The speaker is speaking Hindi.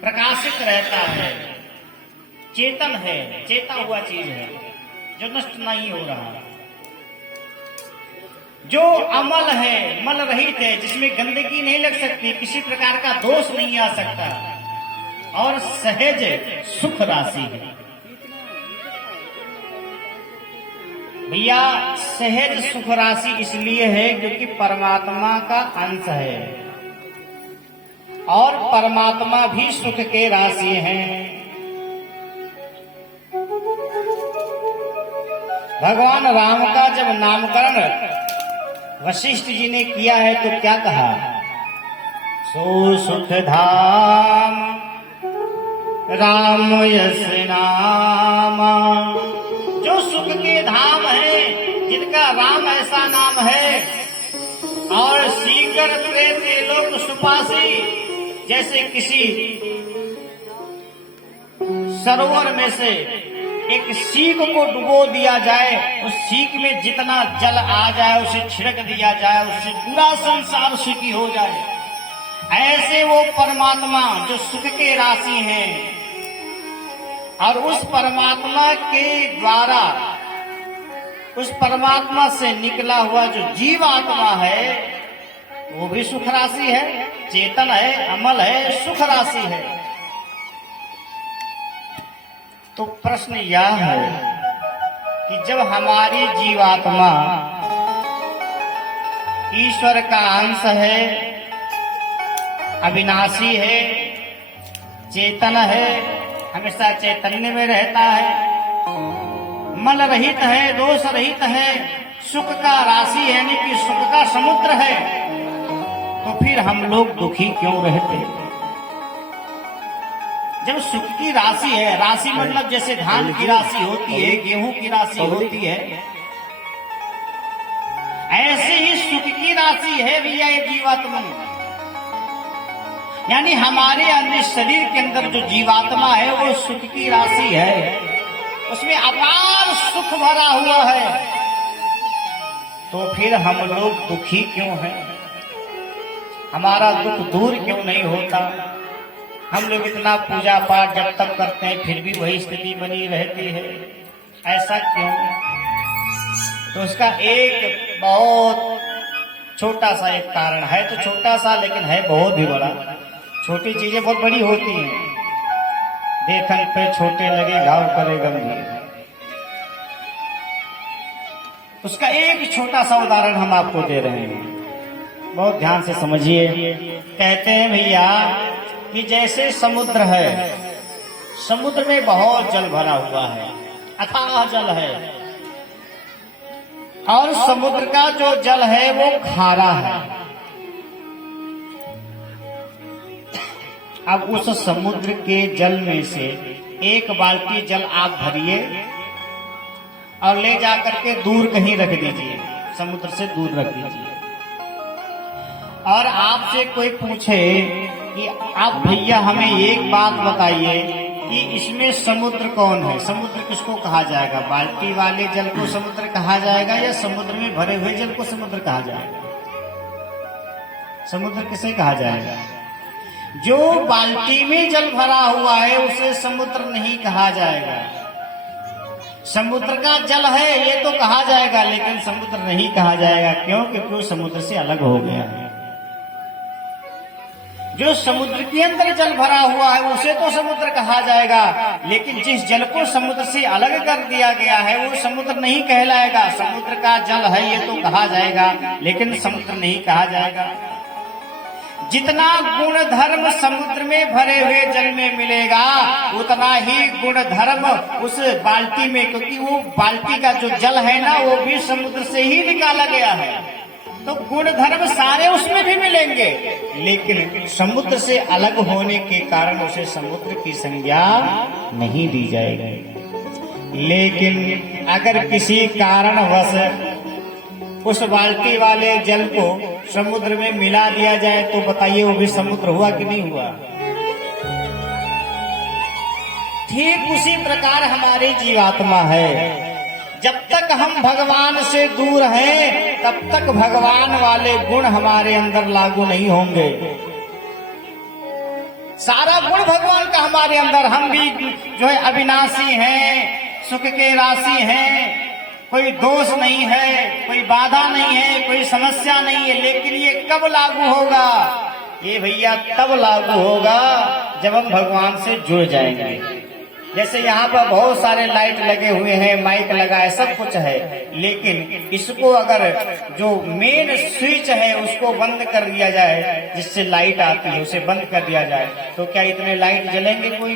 प्रकाशित रहता है, चेतन है, चेता हुआ चीज है जो नष्ट नहीं हो रहा, जो अमल है, मल रहित है, जिसमें गंदगी नहीं लग सकती, किसी प्रकार का दोष नहीं आ सकता, और सहज सुख राशि है। भैया सहज सुख राशि इसलिए है क्योंकि परमात्मा का अंश है और परमात्मा भी सुख के राशि हैं। भगवान राम का जब नामकरण वशिष्ठ जी ने किया है तो क्या कहा? सो सुख धाम राम यस नाम। जो सुख के धाम है, जिनका राम ऐसा नाम है, और सीकर प्रेत लोक सुपासी, जैसे किसी सरोवर में से एक सीख को डुबो दिया जाए, उस सीख में जितना जल आ जाए उसे छिड़क दिया जाए, उससे पूरा संसार सुखी हो जाए। ऐसे वो परमात्मा जो सुख के राशि हैं, और उस परमात्मा के द्वारा, उस परमात्मा से निकला हुआ जो जीवात्मा है वो भी सुख राशि है, चेतन है, अमल है, सुख राशि है। तो प्रश्न यह है कि जब हमारी जीवात्मा ईश्वर का अंश है, अविनाशी है, चेतन है, हमेशा चैतन्य में रहता है, मल रहित है, दोष रहित है, सुख का राशि है, यानी कि सुख का समुद्र है, तो फिर हम लोग दुखी क्यों रहते? जब सुख की राशि है, राशि मतलब जैसे धान की राशि होती है, गेहूं की राशि होती है, ऐसे ही सुख की राशि है भैया ये जीवात्मा। यानी हमारे अंदर शरीर के अंदर जो जीवात्मा है वो सुख की राशि है, उसमें अपार सुख भरा हुआ है, तो फिर हम लोग दुखी क्यों हैं? हमारा दुख दूर क्यों नहीं होता? हम लोग इतना पूजा पाठ जब तक करते हैं फिर भी वही स्थिति बनी रहती है, ऐसा क्यों? तो उसका एक बहुत छोटा सा एक कारण है, तो छोटा सा लेकिन है बहुत भी बड़ा। छोटी चीजें बहुत बड़ी होती हैं, देखन पे छोटे लगे घाव करे गंभीर। उसका एक छोटा सा उदाहरण हम आपको दे रहे हैं, बहुत ध्यान से समझिए। कहते हैं भैया कि जैसे समुद्र है, समुद्र में बहुत जल भरा हुआ है, अथाह जल है, और समुद्र का जो जल है वो खारा है। अब उस समुद्र के जल में से एक बाल्टी जल आप भरिए और ले जाकर के दूर कहीं रख दीजिए, समुद्र से दूर रख दीजिए, और आपसे कोई पूछे कि आप भैया हमें एक बात बताइए कि इसमें समुद्र कौन है? समुद्र किसको कहा जाएगा? बाल्टी वाले जल को समुद्र कहा जाएगा या समुद्र में भरे हुए जल को समुद्र कहा जाएगा? समुद्र किसे कहा जाएगा? जो बाल्टी में जल भरा हुआ है उसे समुद्र नहीं कहा जाएगा। समुद्र का जल है ये तो कहा जाएगा, लेकिन समुद्र नहीं कहा जाएगा। क्यों? क्योंकि वो समुद्र से अलग हो गया है। जो समुद्र के अंदर जल भरा हुआ है उसे तो समुद्र कहा जाएगा, लेकिन जिस जल को समुद्र से अलग कर दिया गया है वो समुद्र नहीं कहलाएगा। समुद्र का जल है ये तो कहा जाएगा, लेकिन समुद्र नहीं कहा जाएगा। जितना गुण धर्म समुद्र में भरे हुए जल में मिलेगा उतना ही गुण धर्म उस बाल्टी में, क्योंकि वो बाल्टी का जो जल है ना वो भी समुद्र से ही निकाला गया है, तो गुण धर्म सारे उसमें भी मिलेंगे, लेकिन समुद्र से अलग होने के कारण उसे समुद्र की संज्ञा नहीं दी जाएगी। लेकिन अगर किसी कारणवश उस बाल्टी वाले जल को समुद्र में मिला दिया जाए तो बताइए वो भी समुद्र हुआ कि नहीं हुआ? ठीक उसी प्रकार हमारी जीवात्मा है। जब तक हम भगवान से दूर हैं तब तक भगवान वाले गुण हमारे अंदर लागू नहीं होंगे। सारा गुण भगवान का हमारे अंदर, हम भी जो है अविनाशी हैं, सुख के राशि हैं, कोई दोष नहीं है, कोई बाधा नहीं है, कोई समस्या नहीं है। लेकिन ये कब लागू होगा? ये भैया तब लागू होगा जब हम भगवान से जुड़ जाएंगे। जैसे यहाँ पर बहुत सारे लाइट लगे हुए हैं, माइक लगा है, सब कुछ है, लेकिन इसको अगर जो मेन स्विच है उसको बंद कर दिया जाए, जिससे लाइट आती है उसे बंद कर दिया जाए, तो क्या इतने लाइट जलेंगे? कोई